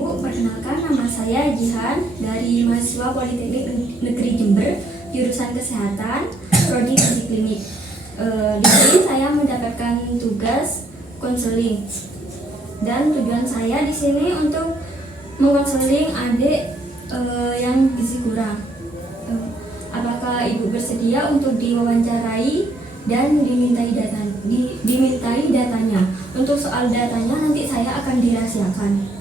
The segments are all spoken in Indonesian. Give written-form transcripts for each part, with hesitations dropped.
Ibu, perkenalkan nama saya Jihan dari mahasiswa Politeknik Negeri Jember, jurusan Kesehatan, prodi Uji Klinik. Di sini saya mendapatkan tugas konseling dan tujuan saya di sini untuk mengonseling adik yang gizi kurang. Apakah Ibu bersedia untuk diwawancarai dan dimintai datanya? Untuk soal datanya nanti saya akan dirahasiakan.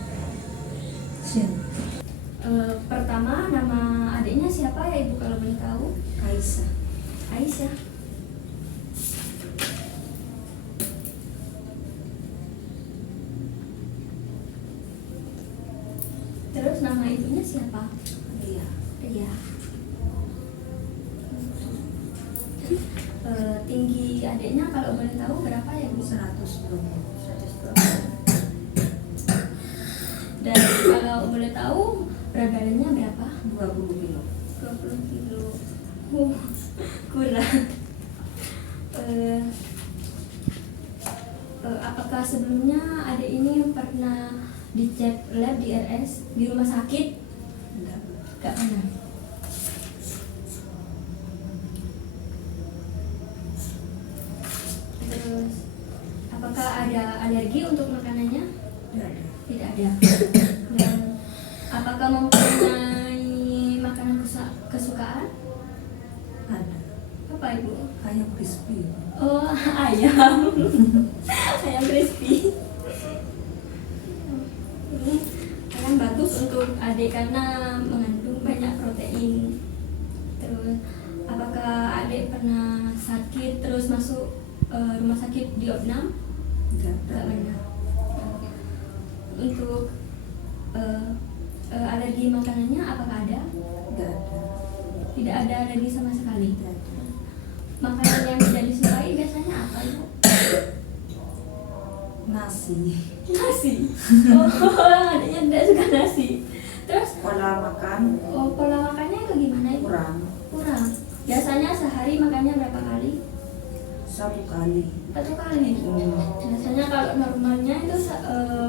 Siap. Pertama, nama adiknya siapa ya Ibu kalau boleh tahu? Aisyah. Aisyah. Terus nama ibunya siapa? Iya. Ria. Tinggi adiknya kalau boleh tahu berapa ya Bu? 120. Dan kalau boleh tahu berat badannya berapa? 20 kilo. 20 kilo. Kurang. Apakah sebelumnya adik ini pernah dicek lab di RS di rumah sakit? Enggak. Gak pernah. Terus apakah ada alergi untuk makanannya? Enggak ada. Tidak ada. Dan apakah mempunyai makanan kesukaan? Ada. Apa Ibu? Ayam crispy. Oh, ayam. Ayam crispy. Ini ayam bagus untuk adik karena mengandung banyak protein. Terus apakah adik pernah sakit terus masuk rumah sakit di Opnam? Enggak Tidak ada. pernah. Untuk alergi makanannya apakah ada? Enggak ada. Tidak ada alergi sama sekali. Enggak ada. Makanan yang tidak disukai biasanya apa Ibu? Nasi. Nasi. Oh, adiknya tidak suka nasi. Terus Pola makan pola makannya itu gimana Ibu? kurang. Kurang. Biasanya sehari makannya berapa kali? 1 kali. 1 kali. Biasanya kalau normalnya itu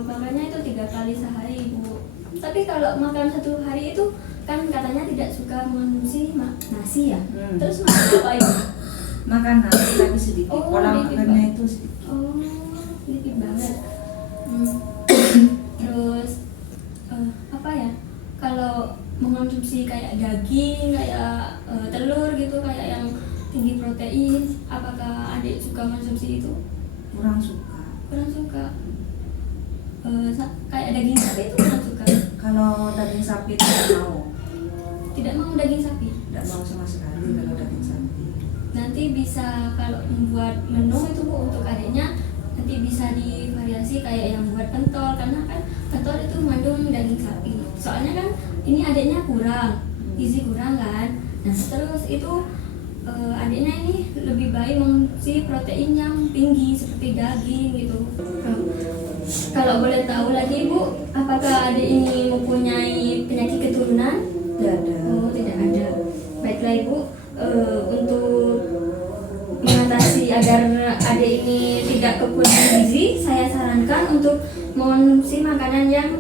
makannya itu 3 kali sehari Ibu. Tapi kalau makan 1 hari itu kan katanya tidak suka mengonsumsi nasi ya. Terus makan apa Ibu? Makan nasi tapi sedikit. Oh, Pola sedikit, makannya Pak. itu sedikit. Oh, sedikit banget. Terus apa ya? Kalau mengonsumsi kayak daging, kayak telur gitu, kayak yang tinggi protein, apakah adik suka mengonsumsi itu? Kurang suka. Kurang suka. Kayak daging sapi itu kurang suka. Kalau daging sapi tidak mau. Tidak mau daging sapi. Tidak mau sama sekali kalau daging sapi. Nanti bisa kalau membuat menu itu Bu untuk adiknya nanti bisa divariasi kayak yang buat pentol karena kan pentol itu mengandung daging sapi. Soalnya kan ini adiknya kurang, gizi kurang kan. Nah terus itu adiknya ini lebih baik mengonsumsi protein yang tinggi seperti daging gitu. Kalau boleh tahu lagi Bu, apakah adik ini mempunyai penyakit keturunan? Tidak ada. Oh, tidak ada. Baiklah Ibu, untuk mengatasi agar adik ini tidak kekurangan gizi, saya sarankan untuk mengonsumsi makanan yang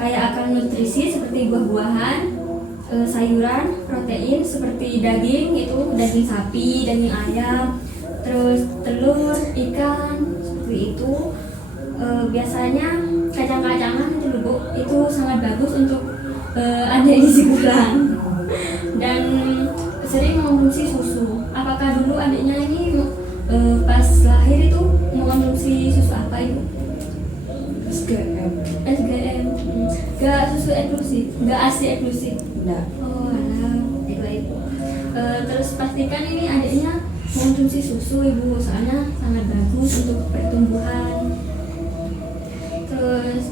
kaya akan nutrisi seperti buah-buahan, sayuran, protein seperti daging, itu daging sapi, daging ayam, terus telur, ikan, seperti itu. Biasanya kacang-kacangan itu Bu, itu sangat bagus untuk adik gizi kurang. Dan sering mengonsumsi susu. Apakah dulu adiknya ini pas lahir itu mengonsumsi susu apa Ibu? SGM. SGM. Gak susu eksklusif, gak ASI eksklusif. Enggak. Oh alah, baiklah Ibu. Terus pastikan ini adiknya mengonsumsi susu Ibu, soalnya sangat bagus untuk pertumbuhan. Terus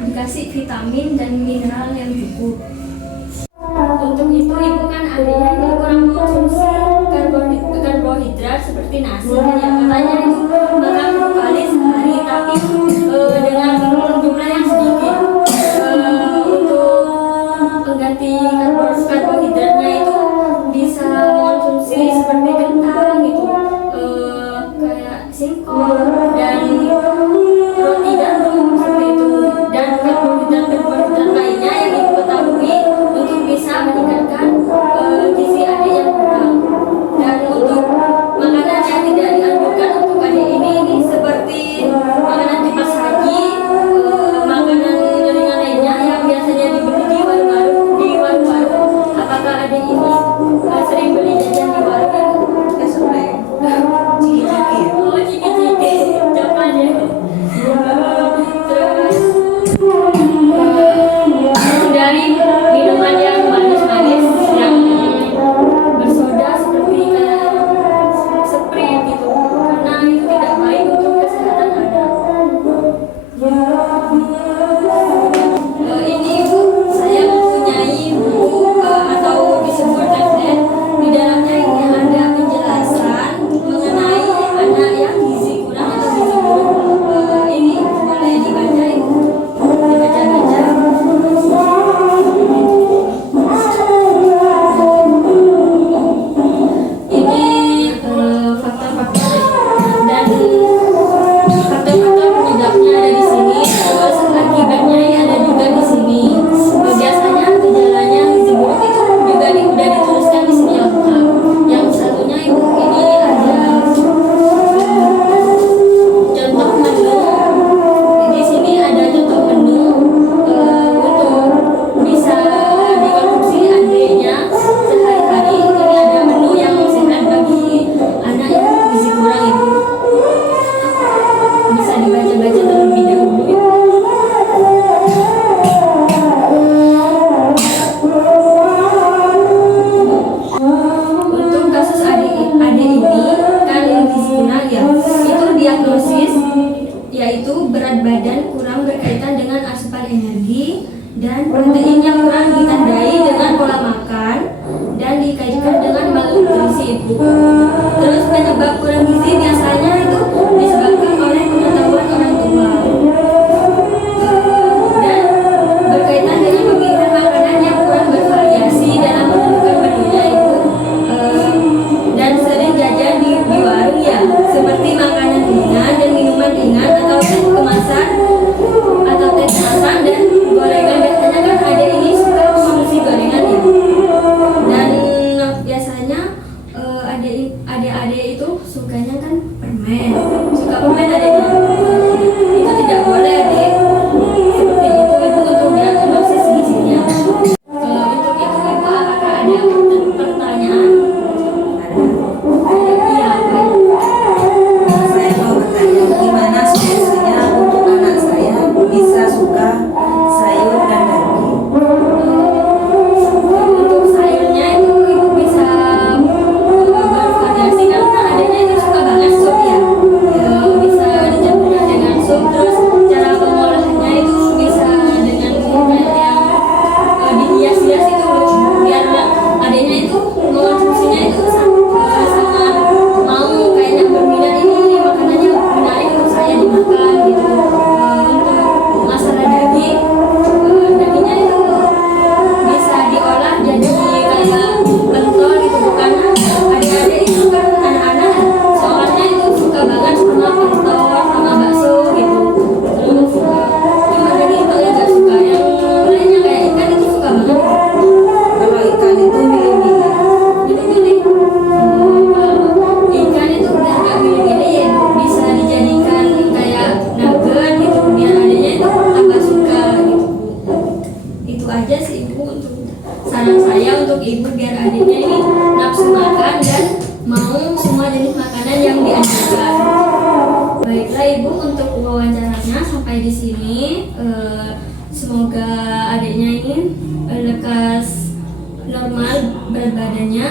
dikasih vitamin dan mineral yang cukup. Untuk itu Ibu kan adiknya ini kurang mengonsumsi karbohidrat seperti nasi ya, katanya itu makan 2 kali sehari tapi dengan jumlah yang sedikit. Untuk pengganti karbohidratnya itu bisa mengonsumsi seperti kentang gitu, kayak singkong dan roti gandum seperti itu. kurang berkaitan dengan asupan energi, dan protein yang kurang ditandai dengan pola makan dan dikaitkan dengan malnutrisi ibu. Terus penyebab kurang gizi biasanya itu disebabkan oleh pengetahuan orang tua. Dan berkaitan dengan pemilihan makanan yang kurang bervariasi dalam menentukan menunya itu, dan sering jajan di warung ya, seperti makanan ringan dan minuman ringan atau teh kemasan dan gorengan. Biasanya kan ada ini suka mengonsumsi gorengan ya, dan biasanya adik-adik itu sukanya kan permen, suka permen adiknya. Itu tidak boleh adik, seperti itu untuk dia analisis gizinya. Untuk itu ibu apakah ada pertanyaan? Iya, baik. Saya mau bertanya, gimana solusinya untuk anak saya bisa suka sayur dan daging? Untuk sayurnya itu ibu bisa bervariasi karena adanya itu suka banget sup ya. Bisa dicampurkan dengan sup. Terus cara pengolahannya itu bisa dengan kayak yang dihias-hias itu loh, biar adanya itu mengonsumsinya itu sangat mau kayaknya berminat, ini makanannya menarik untuk saya dimakan gitu. Untuk masalah daging, dagingnya itu bisa diolah jadi kayak pentol gitu, bukan adik-adik itu kan anak-anak soalnya itu suka banget sama pentol sama bakso gitu. Terus cuma daging itu yang gak suka, yang lainnya kayak ikan itu suka banget. Kalau ikan itu milih-milih. Pilih-pilih. Kalau ikan itu udah gak pilih-pilih ya, bisa dijadikan kayak nugget gitu biar adanya itu tambah suka gitu. Itu aja sih ibu untuk saran saya untuk ibu biar adiknya ini nafsu makan dan mau semua jenis makanan yang dianjurkan. Baiklah ibu, untuk wawancaranya sampai di sini. Semoga adiknya ini lekas normal berat badannya,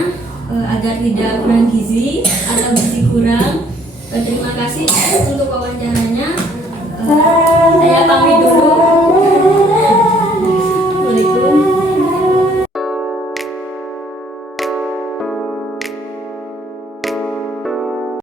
agar tidak kurang gizi atau gizi kurang. Terima kasih untuk wawancaranya. Saya pamit dulu.